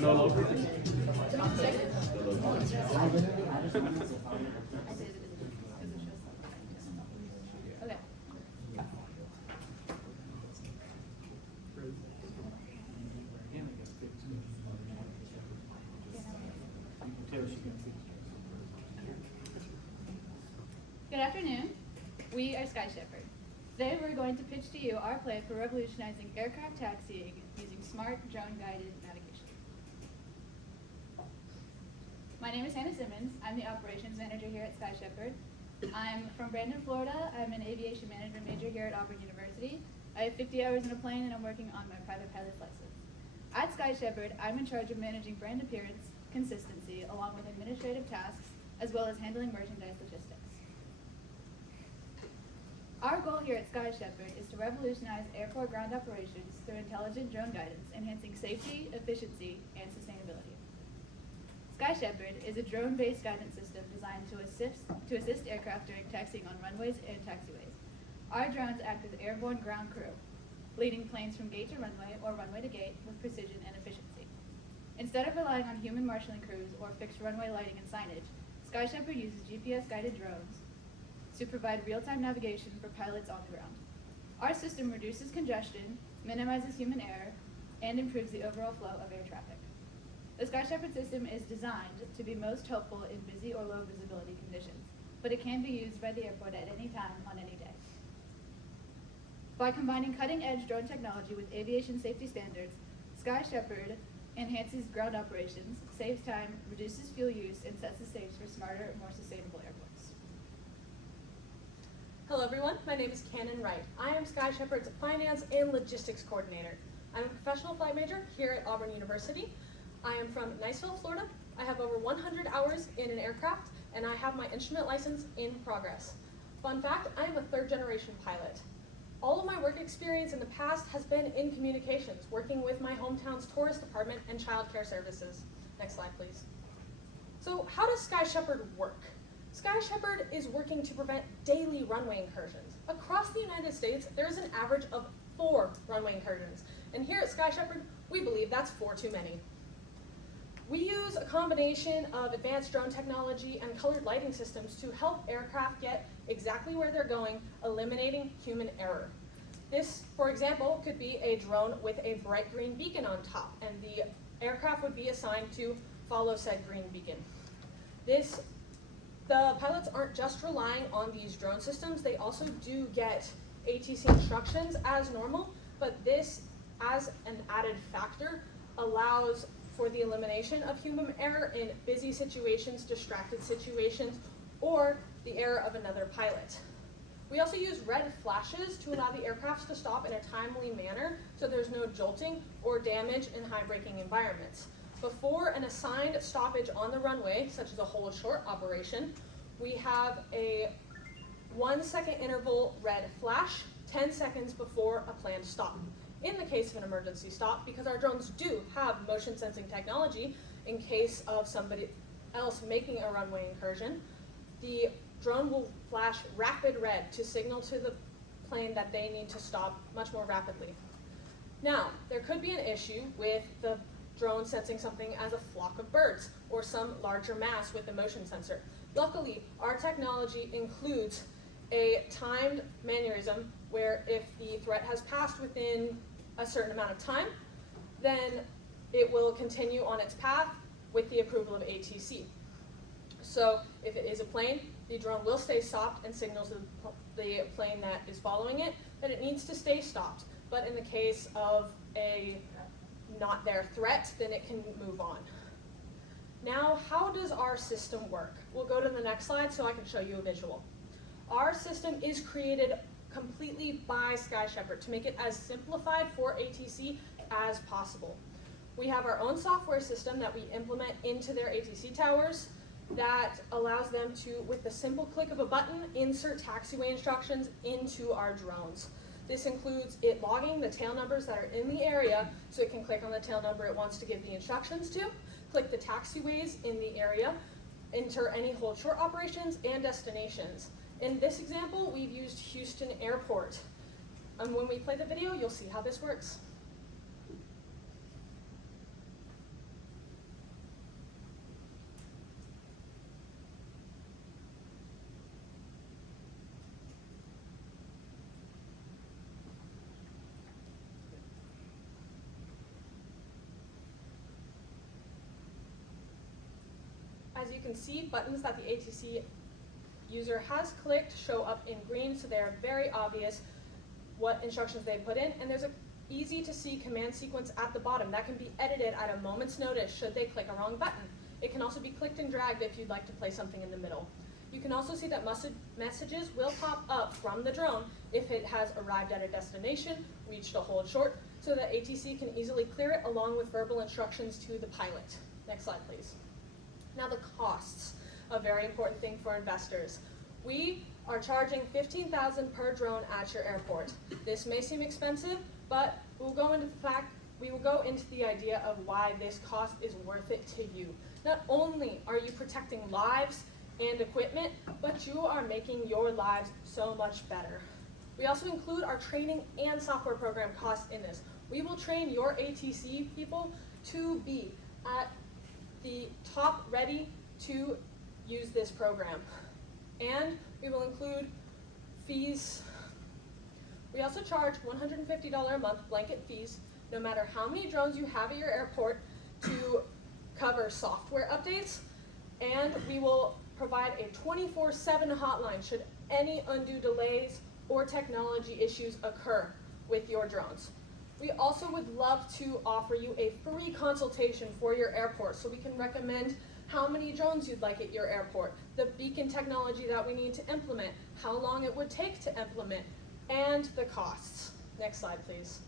No logo. Okay. Good afternoon. We are Sky Shepherd. Today we're going to pitch to you our plan for revolutionizing aircraft taxiing using smart drone-guided navigation. My name is Hannah Simmons. I'm the operations manager here at Sky Shepherd. I'm from Brandon, Florida. I'm an aviation management major here at Auburn University. I have 50 hours in a plane and I'm working on my private pilot's license. At Sky Shepherd, I'm in charge of managing brand appearance, consistency, along with administrative tasks, as well as handling merchandise logistics. Our goal here at Sky Shepherd is to revolutionize airport ground operations through intelligent drone guidance, enhancing safety, efficiency, and sustainability. Sky Shepherd is a drone-based guidance system designed to assist aircraft during taxiing on runways and taxiways. Our drones act as airborne ground crew, leading planes from gate to runway or runway to gate with precision and efficiency. Instead of relying on human marshalling crews or fixed runway lighting and signage, Sky Shepherd uses GPS-guided drones to provide real-time navigation for pilots on the ground. Our system reduces congestion, minimizes human error, and improves the overall flow of air traffic. The Sky Shepherd system is designed to be most helpful in busy or low visibility conditions, but it can be used by the airport at any time on any day. By combining cutting-edge drone technology with aviation safety standards, Sky Shepherd enhances ground operations, saves time, reduces fuel use, and sets the stage for smarter, more sustainable airports. Hello everyone, my name is Cannon Wright. I am Sky Shepherd's Finance and Logistics Coordinator. I'm a professional flight major here at Auburn University. I am from Niceville, Florida. I have over 100 hours in an aircraft, and I have my instrument license in progress. Fun fact, I am a third-generation pilot. All of my work experience in the past has been in communications, working with my hometown's tourist department and child care services. Next slide, please. So how does Sky Shepherd work? Sky Shepherd is working to prevent daily runway incursions. Across the United States, there is an average of 4 runway incursions. And here at Sky Shepherd, we believe that's 4 too many. We use a combination of advanced drone technology and colored lighting systems to help aircraft get exactly where they're going, eliminating human error. This, for example, could be a drone with a bright green beacon on top, and the aircraft would be assigned to follow said green beacon. The pilots aren't just relying on these drone systems, they also do get ATC instructions as normal, but this, as an added factor, allows for the elimination of human error in busy situations, distracted situations, or the error of another pilot. We also use red flashes to allow the aircrafts to stop in a timely manner so there's no jolting or damage in high braking environments. Before an assigned stoppage on the runway, such as a hold short operation, we have a 1-second interval red flash 10 seconds before a planned stop. In the case of an emergency stop, because our drones do have motion sensing technology, in case of somebody else making a runway incursion, the drone will flash rapid red to signal to the plane that they need to stop much more rapidly. Now, there could be an issue with the drone sensing something as a flock of birds or some larger mass with the motion sensor. Luckily, our technology includes a timed mannerism where if the threat has passed within a certain amount of time, then it will continue on its path with the approval of ATC. So if it is a plane, the drone will stay stopped and signals to the plane that is following it that it needs to stay stopped. But in the case of a not there threat, then it can move on. Now, how does our system work? We'll go to the next slide so I can show you a visual. Our system is created completely by Sky Shepherd to make it as simplified for ATC as possible. We have our own software system that we implement into their ATC towers that allows them to, with the simple click of a button, insert taxiway instructions into our drones. This includes it logging the tail numbers that are in the area, so it can click on the tail number it wants to give the instructions to, click the taxiways in the area, enter any hold short operations and destinations. In this example, we've used Houston Airport. And when we play the video, you'll see how this works. As you can see, buttons that the ATC user has clicked show up in green, so they are very obvious what instructions they put in, and there's an easy to see command sequence at the bottom that can be edited at a moment's notice should they click a wrong button. It can also be clicked and dragged if you'd like to place something in the middle. You can also see that messages will pop up from the drone if it has arrived at a destination, reached a hold short, so that ATC can easily clear it along with verbal instructions to the pilot. Next slide, please. Now the costs, a very important thing for investors. We are charging $15,000 per drone at your airport. This may seem expensive, but we will go into the idea of why this cost is worth it to you. Not only are you protecting lives and equipment, but you are making your lives so much better. We also include our training and software program costs in this. We will train your ATC people to be at the top ready to use this program. And we will include fees. We also charge $150 a month blanket fees, no matter how many drones you have at your airport, to cover software updates. And we will provide a 24/7 hotline should any undue delays or technology issues occur with your drones. We also would love to offer you a free consultation for your airport, so we can recommend how many drones you'd like at your airport, the beacon technology that we need to implement, how long it would take to implement, and the costs. Next slide, please.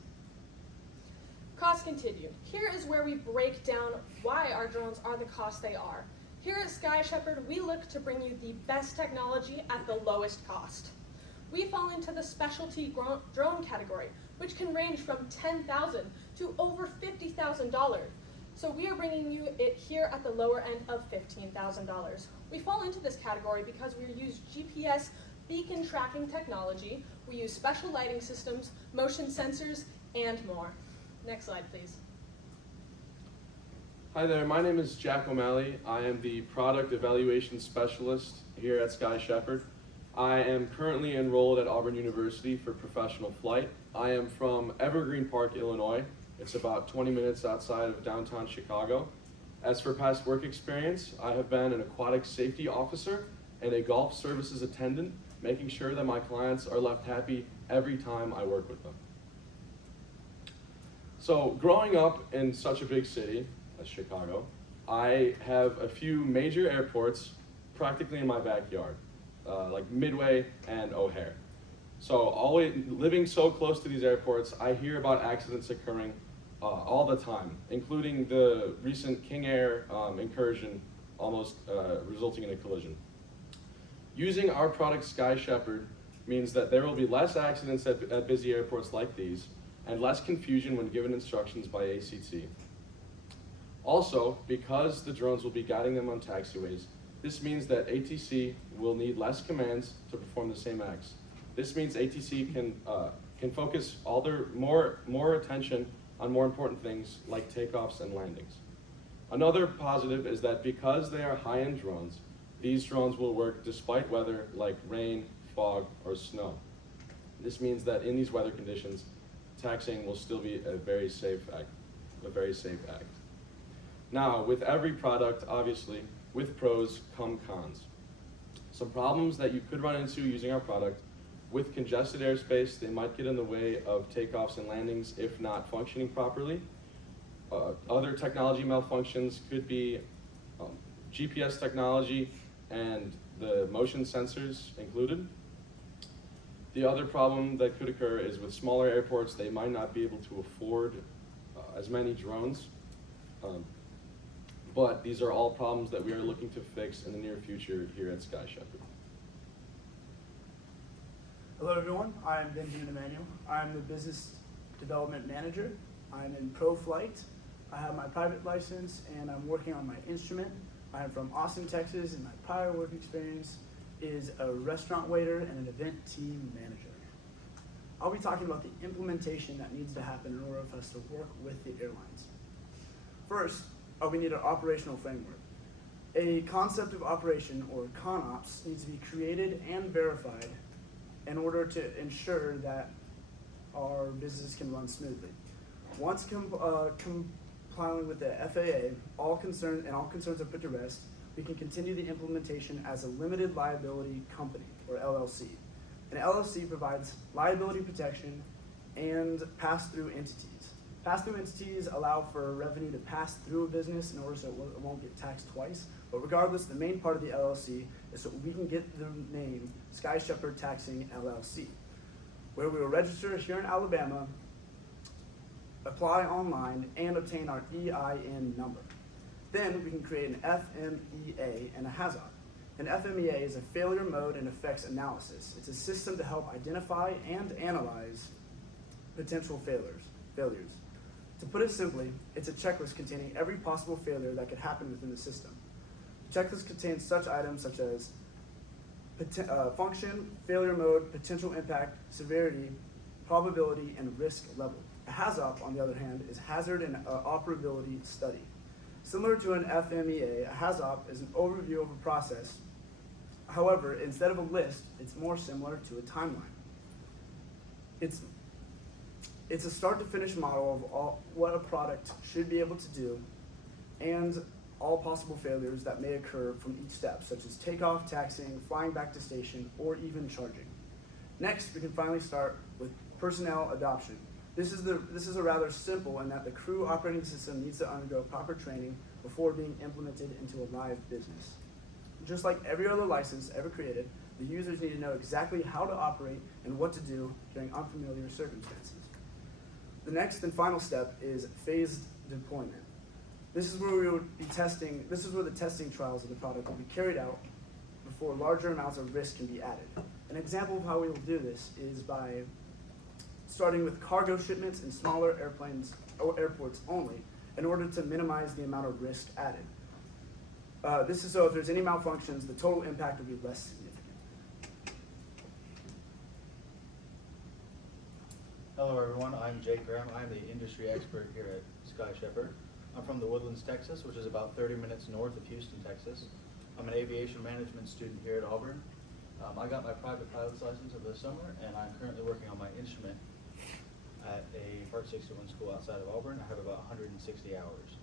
Costs continue. Here is where we break down why our drones are the cost they are. Here at Sky Shepherd, we look to bring you the best technology at the lowest cost. We fall into the specialty drone category, which can range from $10,000 to over $50,000. So we are bringing you it here at the lower end of $15,000. We fall into this category because we use GPS beacon tracking technology, we use special lighting systems, motion sensors, and more. Next slide, please. Hi there, my name is Jack O'Malley. I am the Product Evaluation Specialist here at Sky Shepherd. I am currently enrolled at Auburn University for professional flight. I am from Evergreen Park, Illinois. It's about 20 minutes outside of downtown Chicago. As for past work experience, I have been an aquatic safety officer and a golf services attendant, making sure that my clients are left happy every time I work with them. So growing up in such a big city as Chicago, I have a few major airports practically in my backyard, like Midway and O'Hare. So always living so close to these airports, I hear about accidents occurring all the time, including the recent King Air incursion almost resulting in a collision. Using our product Sky Shepherd means that there will be less accidents at busy airports like these and less confusion when given instructions by ACT. Also, because the drones will be guiding them on taxiways, this means that ATC will need less commands to perform the same acts. This means ATC can focus all their more attention on more important things like takeoffs and landings. Another positive is that because they are high-end drones, these drones will work despite weather like rain, fog, or snow. This means that in these weather conditions, taxiing will still be a very safe act. Now, with every product, obviously, with pros come cons. Some problems that you could run into using our product: with congested airspace, they might get in the way of takeoffs and landings if not functioning properly. Other technology malfunctions could be GPS technology and the motion sensors included. The other problem that could occur is with smaller airports, they might not be able to afford as many drones. But these are all problems that we are looking to fix in the near future here at Sky Shepherd. Hello everyone, I'm Benjamin Emanuel. I'm the Business Development Manager. I'm in ProFlight. I have my private license and I'm working on my instrument. I'm from Austin, Texas, and my prior work experience is a restaurant waiter and an event team manager. I'll be talking about the implementation that needs to happen in order for us to work with the airlines. First, we need an operational framework. A concept of operation, or ConOps, needs to be created and verified in order to ensure that our business can run smoothly. Once complying with the FAA, all concerns are put to rest, we can continue the implementation as a limited liability company, or LLC. An LLC provides liability protection and pass-through entities. Pass-through entities allow for revenue to pass through a business in order so it won't get taxed twice. But regardless, the main part of the LLC is so we can get the name Sky Shepherd Taxing LLC, where we will register here in Alabama, apply online, and obtain our EIN number. Then we can create an FMEA and a HAZOP. An FMEA is a failure mode and effects analysis. It's a system to help identify and analyze potential failures. To put it simply, it's a checklist containing every possible failure that could happen within the system. The checklist contains such items such as function, failure mode, potential impact, severity, probability, and risk level. A HAZOP, on the other hand, is hazard and operability study. Similar to an FMEA, a HAZOP is an overview of a process. However, instead of a list, it's more similar to a timeline. It's a start to finish model of what a product should be able to do and all possible failures that may occur from each step, such as takeoff, taxiing, flying back to station, or even charging. Next, we can finally start with personnel adoption. This is a rather simple in that the crew operating system needs to undergo proper training before being implemented into a live business. Just like every other license ever created, the users need to know exactly how to operate and what to do during unfamiliar circumstances. The next and final step is phased deployment. This is where the testing trials of the product will be carried out before larger amounts of risk can be added. An example of how we will do this is by starting with cargo shipments in smaller airports only in order to minimize the amount of risk added. This is so if there's any malfunctions, the total impact will be less significant. Hello everyone, I'm Jake Graham. I'm the industry expert here at Sky Shepherd. I'm from the Woodlands, Texas, which is about 30 minutes north of Houston, Texas. I'm an aviation management student here at Auburn. I got my private pilot's license over the summer, and I'm currently working on my instrument at a Part 61 school outside of Auburn. I have about 160 hours.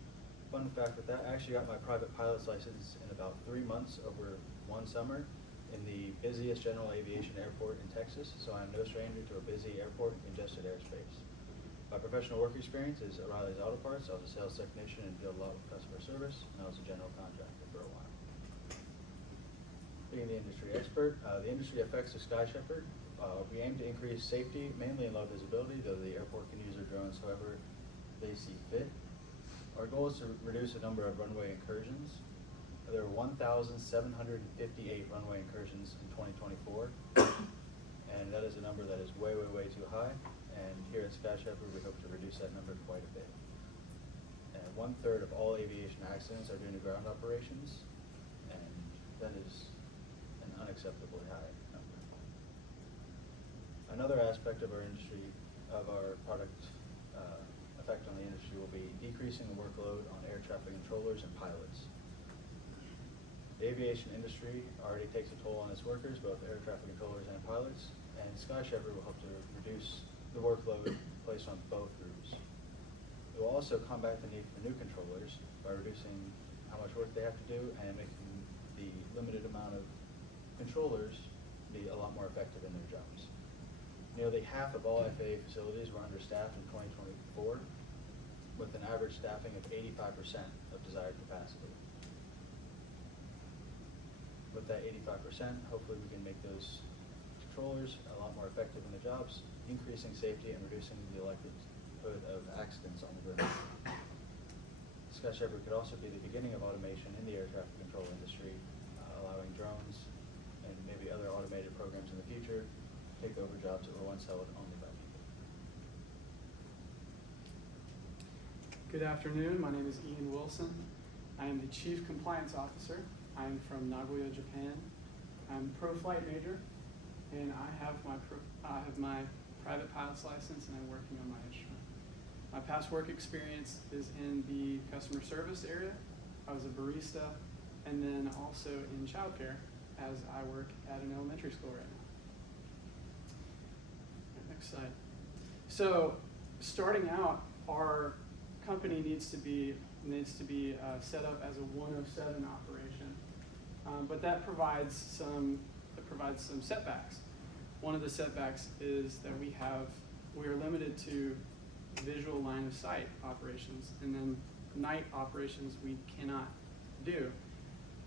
Fun fact with that, I actually got my private pilot's license in about 3 months over one summer in the busiest general aviation airport in Texas, so I'm no stranger to a busy airport and congested airspace. My professional work experience is O'Reilly's Auto Parts. I was a sales technician and dealt a lot with customer service, and I was a general contractor for a while. Being the industry expert, the industry effects of Sky Shepherd, we aim to increase safety, mainly in low visibility, though the airport can use their drones however they see fit. Our goal is to reduce the number of runway incursions. There were 1,758 runway incursions in 2024, and that is a number that is way, way, way too high. And here at Sky Shepherd, we hope to reduce that number quite a bit. And 1/3 of all aviation accidents are due to ground operations, and that is an unacceptably high number. Another aspect of our industry, of our product effect on the industry, will be decreasing the workload on air traffic controllers and pilots. The aviation industry already takes a toll on its workers, both air traffic controllers and pilots, and Sky Shepherd will help to reduce the workload placed on both groups. It will also combat the need for new controllers by reducing how much work they have to do and making the limited amount of controllers be a lot more effective in their jobs. Nearly half of all FAA facilities were understaffed in 2024, with an average staffing of 85% of desired capacity. With that 85%, hopefully we can make those controllers a lot more effective in their jobs, increasing safety and reducing the likelihood of accidents on the ground. Sky Shepherd could also be the beginning of automation in the air traffic control industry, allowing drones and maybe other automated programs in the future take over jobs that were once held only by people. Good afternoon. My name is Ian Wilson. I am the Chief Compliance Officer. I am from Nagoya, Japan. I'm a pro flight major, and I have my private pilot's license, and I'm working on my instrument. My past work experience is in the customer service area. I was a barista, and then also in childcare, as I work at an elementary school right now. Next slide. So, starting out, our company needs to be set up as a 107 operation, but that provides some setbacks. One of the setbacks is that we are limited to visual line of sight operations, and then night operations we cannot do.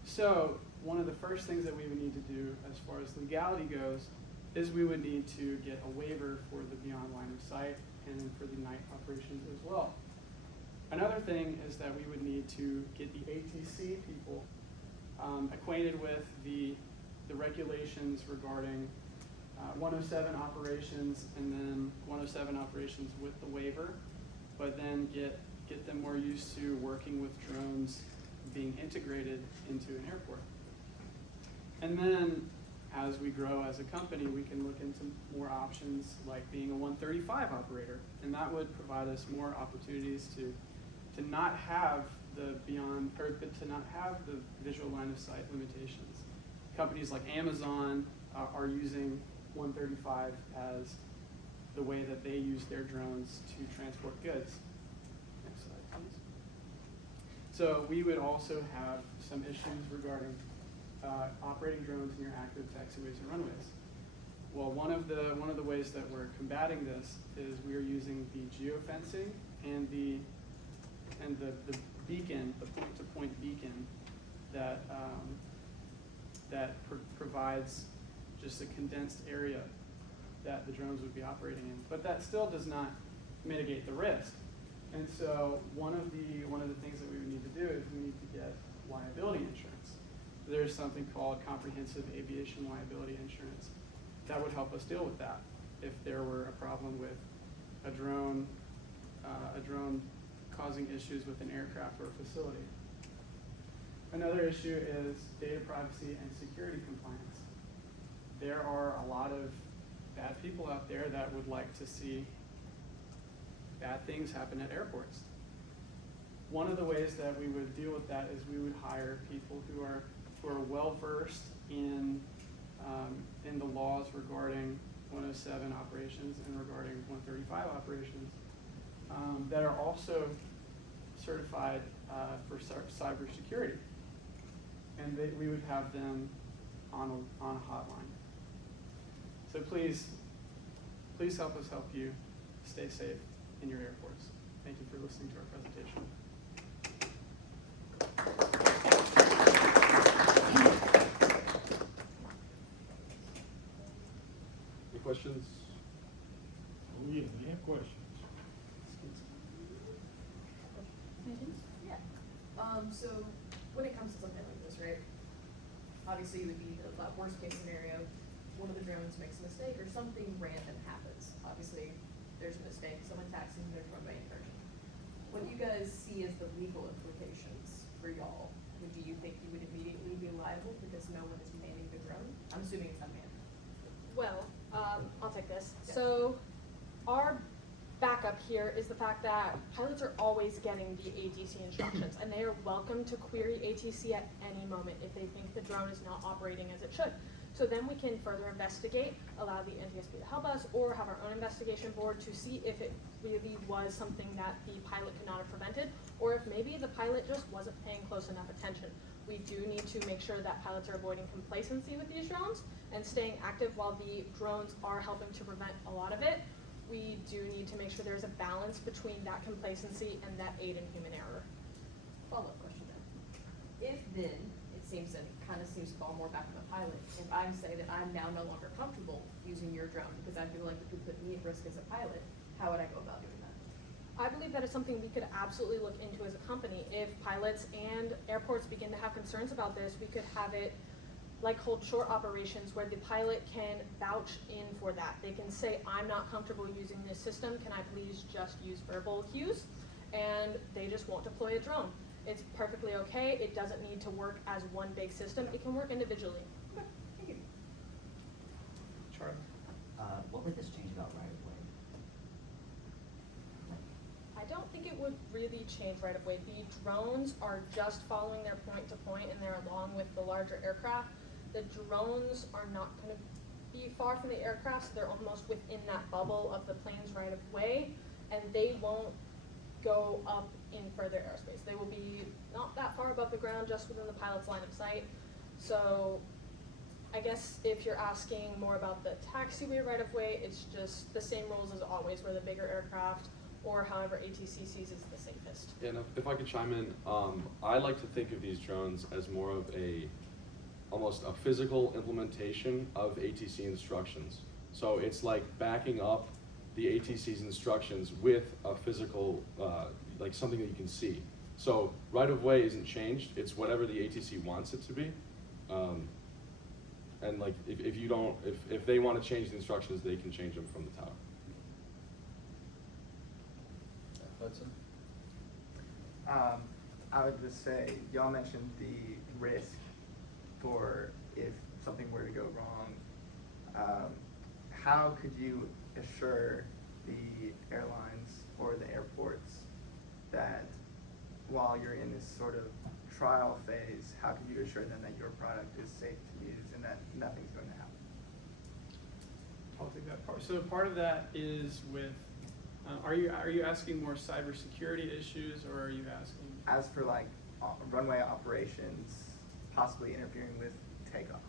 So one of the first things that we would need to do as far as legality goes is we would need to get a waiver for the beyond line of sight and then for the night operations as well. Another thing is that we would need to get the ATC people acquainted with the regulations regarding 107 operations, and then 107 operations with the waiver, but then get them more used to working with drones being integrated into an airport. And then as we grow as a company, we can look into more options like being a 135 operator, and that would provide us more opportunities to not have the to not have the visual line of sight limitations. Companies like Amazon are using 135 as the way that they use their drones to transport goods. Next slide, please. So we would also have some issues regarding operating drones near active taxiways and runways. Well, one of the ways that we're combating this is we are using the geofencing and the beacon, the point-to-point beacon that provides just a condensed area that the drones would be operating in. But that still does not mitigate the risk. And so one of the things that we would need to do is we need to get liability insurance. There's something called comprehensive aviation liability insurance that would help us deal with that if there were a problem with a drone causing issues with an aircraft or facility. Another issue is data privacy and security compliance. There are a lot of bad people out there that would like to see bad things happen at airports. One of the ways that we would deal with that is we would hire people who are well versed in the laws regarding 107 operations and regarding 135 operations that are also certified for cybersecurity, and we would have them on a hotline. So please help us help you stay safe in your airports. Thank you for listening to our presentation. Any questions? Oh, yeah, we have questions. Yeah. So when it comes to something like this, right? Obviously, it would be the worst case scenario. One of the drones makes a mistake or something random happens. Obviously, there's a mistake. Someone taxing their runway incursion. What do you guys see as the legal implications for y'all? Do you think you would immediately be liable because no one is manning the drone? I'm assuming it's unmanned. Well, I'll take this. Yeah. So our backup here is the fact that pilots are always getting the ATC instructions, and they are welcome to query ATC at any moment if they think the drone is not operating as it should. So then we can further investigate, allow the NTSB to help us, or have our own investigation board to see if it really was something that the pilot could not have prevented, or if maybe the pilot just wasn't paying close enough attention. We do need to make sure that pilots are avoiding complacency with these drones and staying active while the drones are helping to prevent a lot of it. We do need to make sure there's a balance between that complacency and that aid in human error. Follow-up question then. If then, it seems that it kind of seems to fall more back on the pilot. If I say that I'm now no longer comfortable using your drone because I feel like it could put me at risk as a pilot, how would I go about doing that? I believe that is something we could absolutely look into as a company. If pilots and airports begin to have concerns about this, we could have it like hold short operations where the pilot can vouch in for that. They can say, I'm not comfortable using this system, can I please just use verbal cues? And they just won't deploy a drone. It's perfectly okay, it doesn't need to work as one big system, it can work individually. Charlie? What would this change about right of way? I don't think it would really change right away. The drones are just following their point to point and they're along with the larger aircraft. The drones are not going to be far from the aircraft, so they're almost within that bubble of the plane's right of way, and they won't go up in further airspace. They will be not that far above the ground, just within the pilot's line of sight. So I guess if you're asking more about the taxiway right of way, it's just the same rules as always, where the bigger aircraft or however ATC sees is the safest. Yeah, and if I could chime in, I like to think of these drones as more of almost a physical implementation of ATC instructions. So it's like backing up the ATC's instructions with a physical, like something that you can see. So right of way isn't changed, it's whatever the ATC wants it to be. And like, if they want to change the instructions, they can change them from the tower. Hudson? I would just say, y'all mentioned the risk for if something were to go wrong. How could you assure the airlines or the airports that while you're in this sort of trial phase, how could you assure them that your product is safe to use and that nothing's going to happen? I'll take that part. So part of that is with, are you asking more cybersecurity issues, or are you asking? As for like runway operations, possibly interfering with takeoff.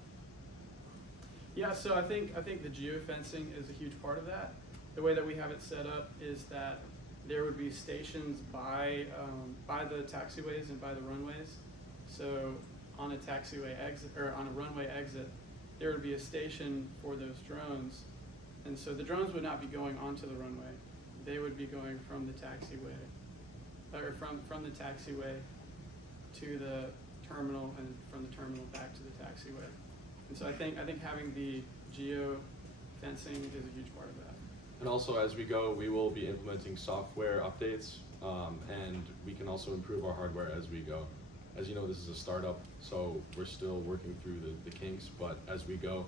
Yeah, so I think the geofencing is a huge part of that. The way that we have it set up is that there would be stations by the taxiways and by the runways. So on a taxiway exit or on a runway exit, there would be a station for those drones, and so the drones would not be going onto the runway. They would be going from the taxiway, or from the taxiway to the terminal, and from the terminal back to the taxiway. And so I think having the geo fencing is a huge part of that. And also, as we go, we will be implementing software updates, and we can also improve our hardware as we go. As you know, this is a startup, so we're still working through the kinks, but as we go,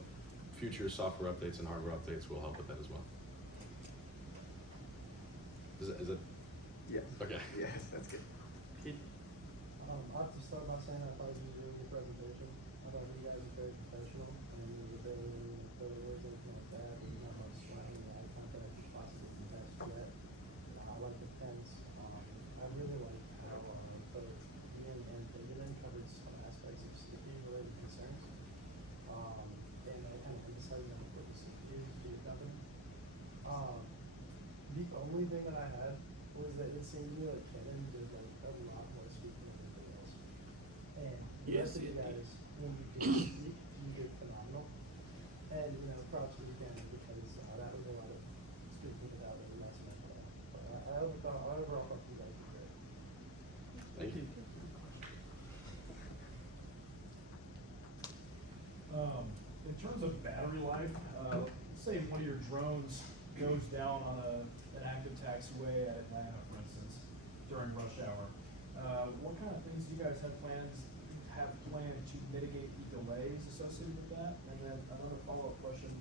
future software updates and hardware updates will help with that as well. Is it? Yes. Okay. Yes, that's good. Pete? I'll have to start by saying I thought you did a really good presentation. I thought you guys were very professional, and you were very words, everything like that. And you know how to explain the eye contact possibly the best yet. I like the fence. I really like how both Ian and David covered some aspects of safety related concerns. And I kind of emphasized on what the security is being covered. The only thing that I had was that it seemed to me like Canon did like a lot more speaking than anything else. And the Yes, rest of you it guys, when you did speak, you did phenomenal. And you know, props to you again because that was a lot of speaking without any less mental. But I overall thought you guys did great. Thank you. In terms of battery life, say one of your drones goes down on an active taxiway at Atlanta, for instance, during rush hour. What kind of things do you guys have planned to mitigate the delays associated with that? And then another follow-up question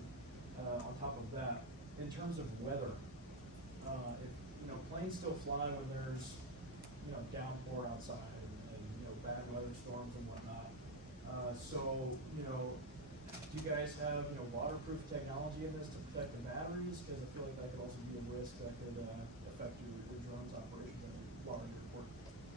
on top of that, in terms of weather, if planes still fly when there's downpour outside and bad weather storms and whatnot. So do you guys have waterproof technology in this to protect the batteries? Because I feel like that could also be a risk that could affect your drone's operations at a large airport.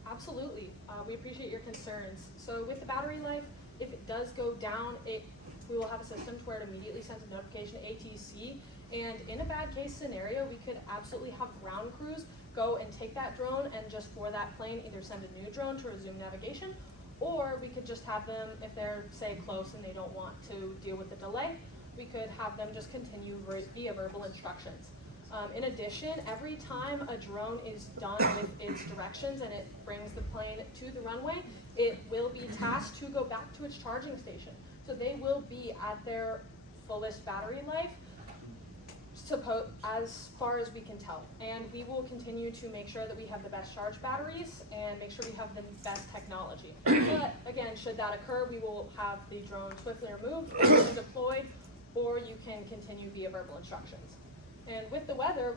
Absolutely. We appreciate your concerns. So with the battery life, if it does go down, we will have a system to where it immediately sends a notification to ATC. And in a bad case scenario, we could absolutely have ground crews go and take that drone and just for that plane either send a new drone to resume navigation, or we could just have them, if they're say close and they don't want to deal with the delay, we could have them just continue via verbal instructions. In addition, every time a drone is done with its directions and it brings the plane to the runway, it will be tasked to go back to its charging station. So they will be at their fullest battery life, as far as we can tell. And we will continue to make sure that we have the best charge batteries and make sure we have the best technology. But again, should that occur, we will have the drone swiftly removed and deployed, or you can continue via verbal instructions. And with the weather,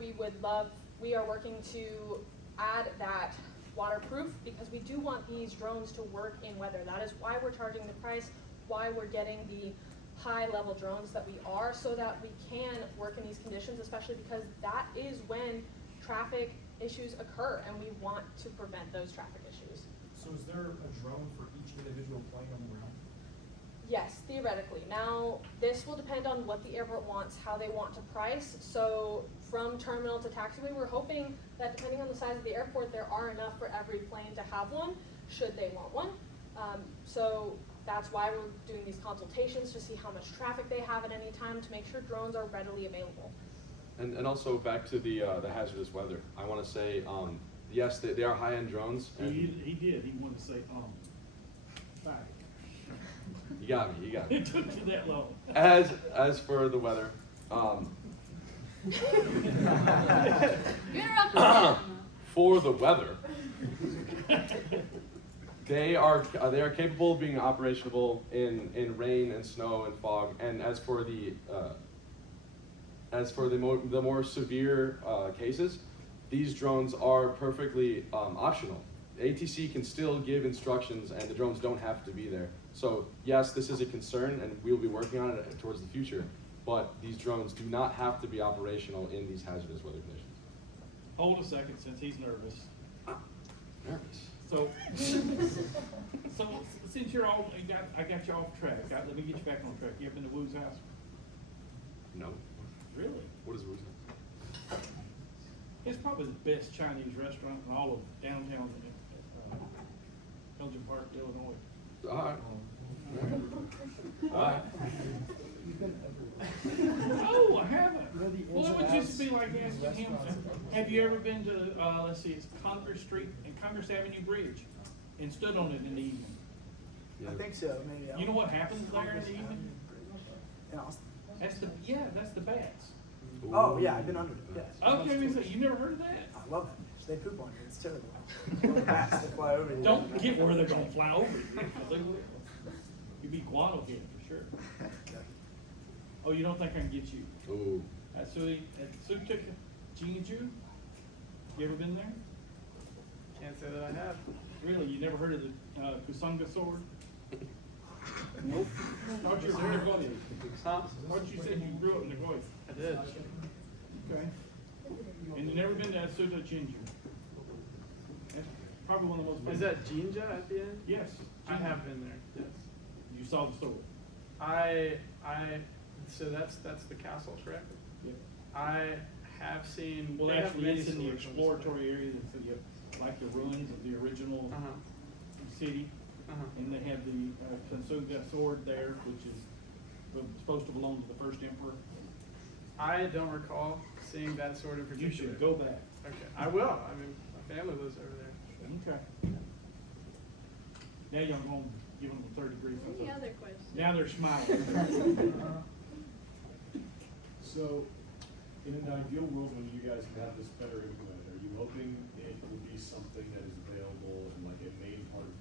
we are working to add that waterproof, because we do want these drones to work in weather. That is why we're charging the price, why we're getting the high level drones that we are, so that we can work in these conditions, especially because that is when traffic issues occur, and we want to prevent those traffic issues. So is there a drone for each individual plane on the ground? Yes, theoretically. Now, this will depend on what the airport wants, how they want to price. So from terminal to taxiway, we're hoping that depending on the size of the airport, there are enough for every plane to have one, should they want one. So that's why we're doing these consultations, to see how much traffic they have at any time, to make sure drones are readily available. And also back to the hazardous weather. I want to say, yes, they are high-end drones. And He did, he wanted to say, fine. you got me. You got me. It took you that long. As for the weather, You interrupted him. for the weather, they are capable of being operational in rain and snow and fog. And as for the more severe cases, these drones are perfectly optional. ATC can still give instructions, and the drones don't have to be there. So yes, this is a concern, and we'll be working on it towards the future. But these drones do not have to be operational in these hazardous weather conditions. Hold a second, since he's nervous. Nervous. So, since you're all, I got you off track. Let me get you back on track. You ever been to Wu's house? No. Really? What is Wu's? It's probably the best Chinese restaurant in all of downtown Belgium Park, Illinois. All right. All right. Oh, I haven't. You know the Well, it ins would and just be outs like asking him, restaurants. have you ever been to, let's see, it's Congress Street and Congress Avenue Bridge and stood on it in the evening? I think so, maybe. You know what happens there in the evening? In Austin. That's the bats. Oh, yeah, I've been under it, yes. Okay, so you never heard of that? I love it. They poop on you, it's terrible. Bats that fly over you. Don't get where they're gonna fly over you. You'd be guano head for sure. Oh, you don't think I can get you? Ooh. At Sutuk Jinju? You ever been there? Can't say that I have. Really, you never heard of the Kusunga sword? Nope. Thought you were from Nagoya. Huh? Thought you said you grew up in Nagoya. I did. Okay. And you never been to Atsuta Jinju? That's probably one of the most famous. Is that Jinja at the end? Yes. I have been there, yes. You saw the sword? So that's the castle, correct? Yep. I have seen. Well, they have actually, many it's in the swords on exploratory area, that's like the ruins of the original display. city. Uh-huh. And they have the Kusunga sword there, which is supposed to belong to the first emperor. I don't recall seeing that sword in You particular. should go back. Okay, I will. I mean, my family lives over there. Okay. Now you're going to give them a 30-degree. Any other questions? Now they're smiling. So, in an ideal world, when you guys have this better implemented, are you hoping it will be something that is available in like a main part of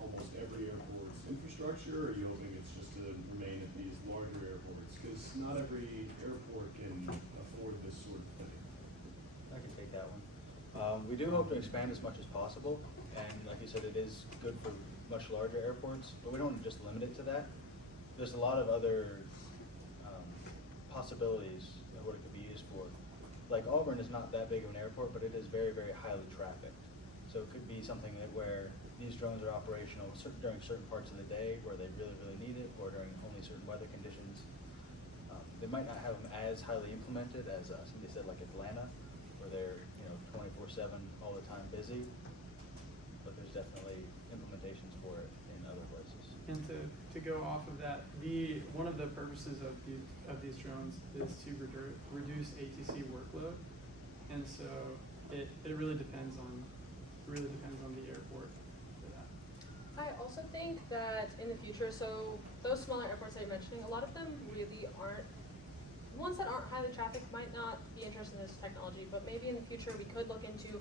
almost every airport's infrastructure, or are you hoping it's just to remain at these larger airports? Because not every airport can afford this sort of thing. I can take that one. We do hope to expand as much as possible, and like you said, it is good for much larger airports, but we don't just limit it to that. There's a lot of other possibilities of what it could be used for. Like Auburn is not that big of an airport, but it is very, very highly trafficked. So it could be something that where these drones are operational during certain parts of the day where they really, really need it, or during only certain weather conditions. They might not have them as highly implemented as somebody said, like Atlanta, where they're 24/7 all the time busy. But there's definitely implementations for it in other places. And to go off of that, one of the purposes of these drones is to reduce ATC workload, and so it really depends on the airport for that. I also think that in the future, so those smaller airports that you're mentioning, a lot of them really aren't, ones that aren't highly trafficked might not be interested in this technology, but maybe in the future we could look into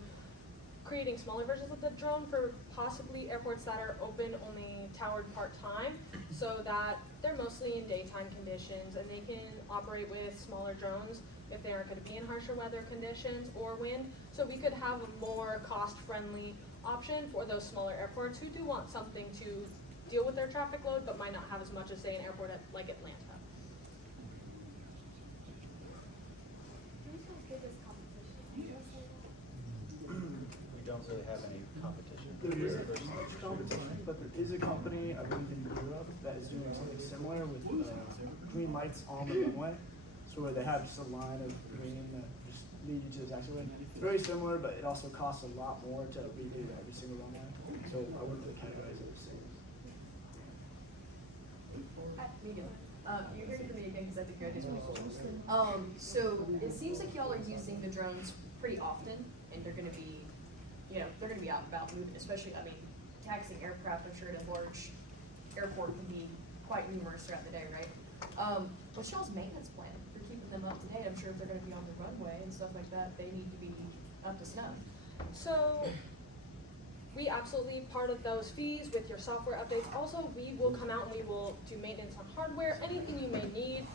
creating smaller versions of the drone for possibly airports that are open only towered part-time, so that they're mostly in daytime conditions and they can operate with smaller drones if they aren't going to be in harsher weather conditions or wind. So we could have a more cost-friendly option for those smaller airports who do want something to deal with their traffic load but might not have as much as, say, an airport like Atlanta. We don't really have any competition. There is a competition, but there is a company, I believe in Europe, that is doing something similar with green lights on the runway. So where they have just a line of green that just lead you to the taxiway. It's very similar, but it also costs a lot more to redo every single runway. So I wouldn't really categorize it the same. Hi, Megan. You're hearing from me again because I think your ideas are cool. So it seems like y'all are using the drones pretty often, and they're going to be, they're going to be out and about moving, especially, taxiing aircraft, I'm sure at a large airport can be quite numerous throughout the day, right? What's y'all's maintenance plan for keeping them up to date? I'm sure if they're going to be on the runway and stuff like that, they need to be up to snuff. So we absolutely, part of those fees with your software updates, also we will come out and we will do maintenance on hardware, anything you may need.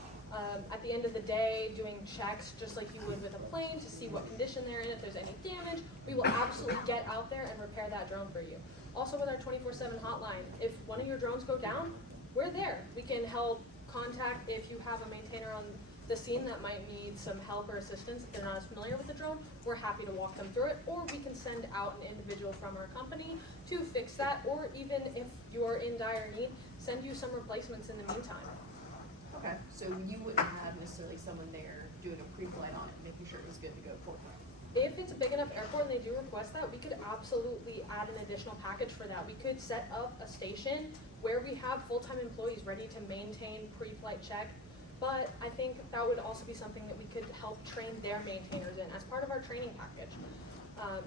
At the end of the day, doing checks just like you would with a plane to see what condition they're in, if there's any damage, we will absolutely get out there and repair that drone for you. Also with our 24/7 hotline, if one of your drones go down, we're there. We can help contact if you have a maintainer on the scene that might need some help or assistance if they're not as familiar with the drone. We're happy to walk them through it, or we can send out an individual from our company to fix that, or even if you're in dire need, send you some replacements in the meantime. Okay, so you wouldn't have necessarily someone there doing a pre-flight on it, making sure it was good to go for you. If it's a big enough airport and they do request that, we could absolutely add an additional package for that. We could set up a station where we have full-time employees ready to maintain pre-flight check, but I think that would also be something that we could help train their maintainers in as part of our training package.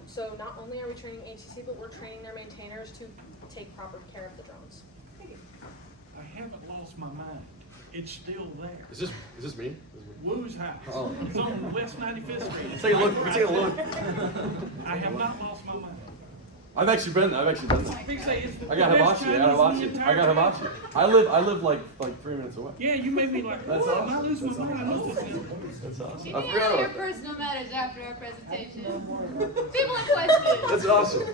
So not only are we training ATC, but we're training their maintainers to take proper care of the drones. I haven't lost my mind. It's still there. Is this me? Woo's house. Oh. It's on West 95th Street. It's Take a look. right Take a look. I have not lost my mind. I've actually been there. Big say it's the I got best hibachi. Chinese in the I got entire hibachi. town. I live like 3 minutes away. Yeah, you made me like, That's what? awesome. Am I losing my mind? I know this. That's awesome. Give I me forgot all your about that. personal matters after our presentation. People in questions. That's awesome.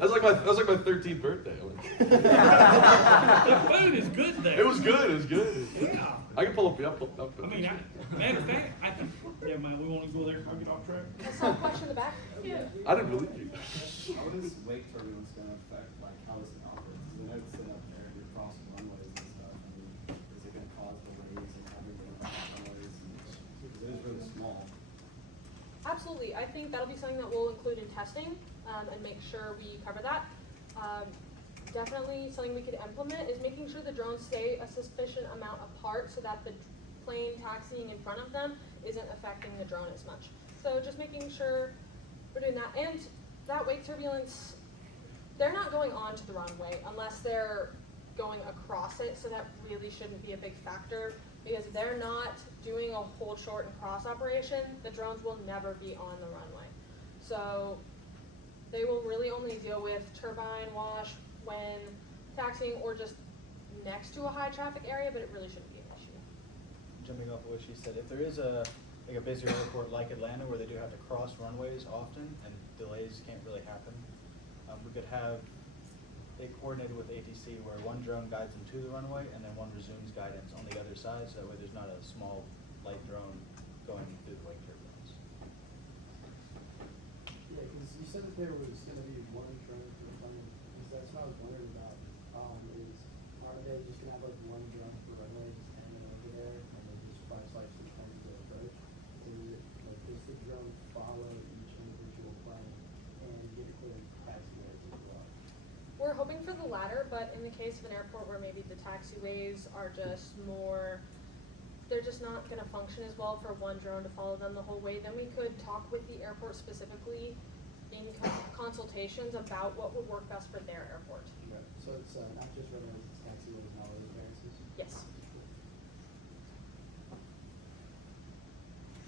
That's like my 13th birthday. The food is good there. It was good. It was good. Yeah. I can pull up. Yeah, pull up. I mean, matter of fact, I think, yeah, man, we want to go there before I get off track. I saw a question in the back. Yeah. I didn't believe you. How is wake turbulence going to affect, like, how this thing operates? Because I know it's set up there, you're crossing runways and stuff. I mean, is it going to cause delays and everything on runways? Because it is really small. Absolutely. I think that'll be something that we'll include in testing and make sure we cover that. Definitely something we could implement is making sure the drones stay a sufficient amount apart so that the plane taxiing in front of them isn't affecting the drone as much. So just making sure we're doing that. And that wake turbulence, they're not going onto the runway unless they're going across it, so that really shouldn't be a big factor because if they're not doing a hold short and cross operation, the drones will never be on the runway. So they will really only deal with turbine wash when taxiing or just next to a high traffic area, but it really shouldn't be an issue. Jumping off of what she said, if there is a busier airport like Atlanta where they do have to cross runways often and delays can't really happen, we could have it coordinated with ATC where one drone guides them to the runway and then one resumes guidance on the other side, so that way there's not a small light drone going through the wake turbulence. Yeah, because you said that there was going to be one drone for the plane. Because that's what I was wondering about. Is are they just going to have like one drone per runway just hanging over there and then just fly slice the plane to approach? Is it, like, does the drone follow each individual plane and get clear taxiways as well? We're hoping for the latter, but in the case of an airport where maybe the taxiways are just more, they're just not going to function as well for one drone to follow them the whole way, then we could talk with the airport specifically in consultations about what would work best for their airport. Right, so it's, not just runways, it's taxiways and all those variances? Yes.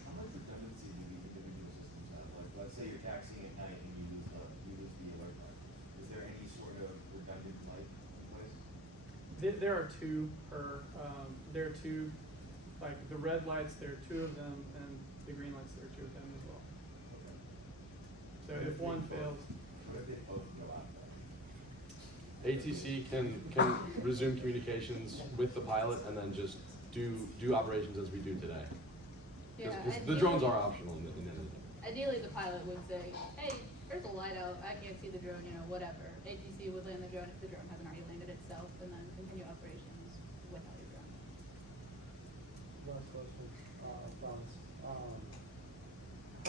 How much redundancy do you need to new systems have? Like, let's say you're taxiing at night and you lose the alert button. Is there any sort of redundant light in place? There are two like the red lights, there are two of them, and the green lights, there are two of them as well. So if one fails, What if they both go out? ATC can resume communications with the pilot and then just do operations as we do today. Yeah, Because the drones are optional in the end of the day. Ideally, the pilot would say, hey, there's a light out, I can't see the drone, whatever. ATC would land the drone if the drone hasn't already landed itself, and then continue operations without your drone. Last question, Thomas,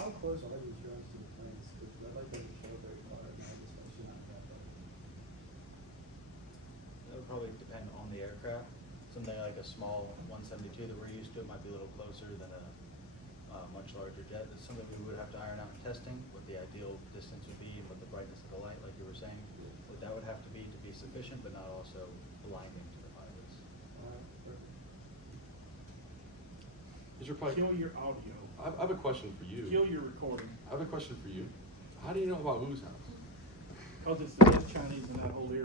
how close are these drones to the planes? Because red light doesn't show very far, and I just want to not that far. That would probably depend on the aircraft. Something like a small 172 that we're used to might be a little closer than a much larger jet. It's something we would have to iron out in testing, what the ideal distance would be, and what the brightness of the light, like you were saying. But that would have to be sufficient, but not also blinding to the pilots. Perfect. Mr. Pike, Kill your audio. I have a question for you. Kill your recording. I have a question for you. How do you know about Wu's house? Cause it's the Chinese in that whole area.